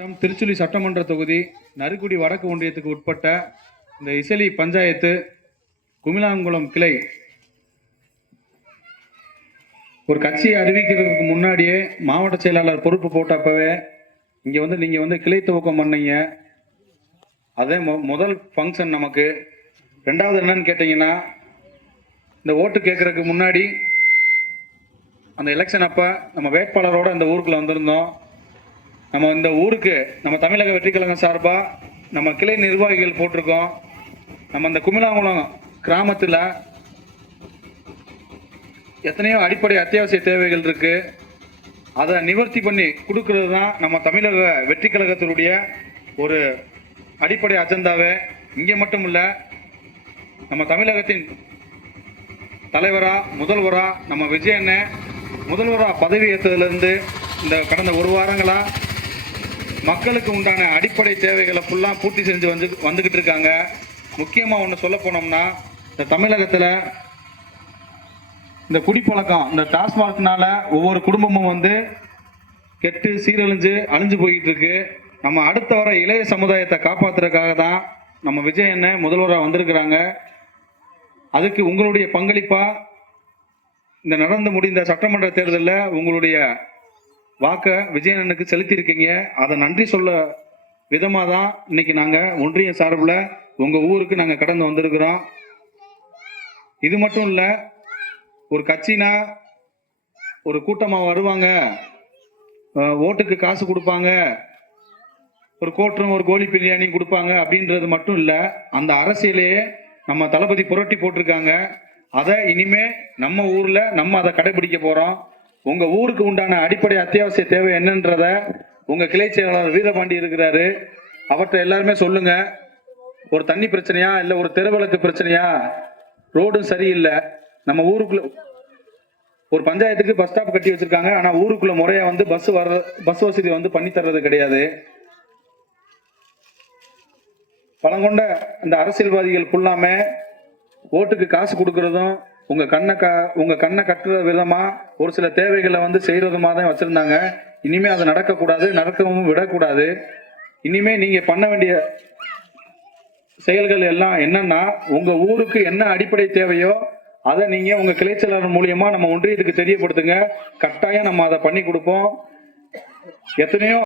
திருச்சுழி சட்டமன்ற தொகுதி நறுக்குடி வடக்கு ஒன்றியத்துக்கு உட்பட்ட இந்த இசலி பஞ்சாயத்து குமிலாங்குளம் கிளை ஒரு கட்சியை அறிவிக்கிறதுக்கு முன்னாடியே மாவட்ட செயலாளர் பொறுப்பு போட்டப்பவே இங்கே நீங்கள் கிளை துவக்கம் பண்ணீங்க. அதே முதல் ஃபங்க்ஷன் நமக்கு. ரெண்டாவது என்னன்னு கேட்டிங்கன்னா, இந்த ஓட்டு கேட்குறதுக்கு முன்னாடி அந்த எலெக்ஷன் அப்போ நம்ம வேட்பாளரோடு அந்த ஊருக்குள்ளே வந்திருந்தோம். நம்ம இந்த ஊருக்கு நம்ம தமிழக வெற்றி கழகம் சார்பாக நம்ம கிளை நிர்வாகிகள் போட்டிருக்கோம். நம்ம இந்த குமிலாங்குளம் கிராமத்தில் எத்தனையோ அடிப்படை அத்தியாவசிய தேவைகள் இருக்குது. அதை நிவர்த்தி பண்ணி கொடுக்கறது தான் நம்ம தமிழக வெற்றி கழகத்தினுடைய ஒரு அடிப்படை அஜெண்டாவே. இங்கே மட்டும் இல்லை, நம்ம தமிழகத்தின் தலைவராக முதல்வராக நம்ம விஜயண்ண முதல்வராக பதவி ஏற்றதுலேருந்து இந்த கடந்த ஒரு வாரங்களாக மக்களுக்கு உண்டான அடிப்படை தேவைகளை ஃபுல்லாக பூர்த்தி செஞ்சு வந்துக்கிட்டு இருக்காங்க. முக்கியமாக ஒன்று சொல்ல போனோம்னா, இந்த தமிழகத்தில் இந்த குடிப்பழக்கம், இந்த டாஸ்மார்க்னால ஒவ்வொரு குடும்பமும் கெட்டு அழிஞ்சு போய்கிட்டு இருக்கு. நம்ம அடுத்த வர இளைய சமுதாயத்தை காப்பாற்றுறதுக்காக தான் நம்ம விஜயண்ண முதல்வராக வந்திருக்கிறாங்க. அதுக்கு உங்களுடைய பங்களிப்பாக இந்த நடந்து முடிந்த சட்டமன்ற தேர்தலில் உங்களுடைய வாக்கை விஜயண்ணனுக்கு செலுத்தியிருக்கீங்க. அதை நன்றி சொல்ல விதமாக தான் இன்னைக்கு நாங்கள் ஒன்றிய சார்பில் உங்கள் ஊருக்கு நாங்கள் கடந்து வந்திருக்கிறோம். இது மட்டும் இல்லை, ஒரு கட்சினா ஒரு கூட்டமாக வருவாங்க, ஓட்டுக்கு காசு கொடுப்பாங்க, ஒரு கோட்டரும் ஒரு கோழி பிரியாணி கொடுப்பாங்க அப்படின்றது மட்டும் இல்லை. அந்த அரசியலையே நம்ம தளபதி புரட்டி போட்டிருக்காங்க. அதை இனிமே நம்ம ஊரில் நம்ம அதை கடைபிடிக்க போகிறோம். உங்கள் ஊருக்கு உண்டான அடிப்படை அத்தியாவசிய தேவை என்னன்றத உங்கள் கிளை செயலாளர் வீரபாண்டி இருக்கிறாரு, அவற்றை எல்லாருமே சொல்லுங்க. ஒரு தண்ணி பிரச்சனையா, இல்லை ஒரு தெருவிளக்கு பிரச்சனையா, ரோடும் சரியில்லை, நம்ம ஊருக்குள்ள ஒரு பஞ்சாயத்துக்கு பஸ் ஸ்டாப் கட்டி வச்சிருக்காங்க, ஆனால் ஊருக்குள்ள முறையா பஸ் வசதி பண்ணி தர்றது கிடையாது. பழங்கொண்ட இந்த அரசியல்வாதிகள் ஃபுல்லாம ஓட்டுக்கு காசு கொடுக்கறதும் உங்க கண்ணை கட்டுற விதமா ஒரு சில தேவைகளை செய்யறதுமா தான் வச்சிருந்தாங்க. இனிமே அது நடக்கக்கூடாது, நடக்கவும் விடக்கூடாது. இனிமே நீங்க பண்ண வேண்டிய செயல்கள் எல்லாம் என்னன்னா, உங்க ஊருக்கு என்ன அடிப்படை தேவையோ அதை நீங்க உங்க கிளை செயலாளர் மூலியமா நம்ம ஒன்றியத்துக்கு தெரியப்படுத்துங்க. கட்டாயம் நம்ம அதை பண்ணி கொடுப்போம். எத்தனையோ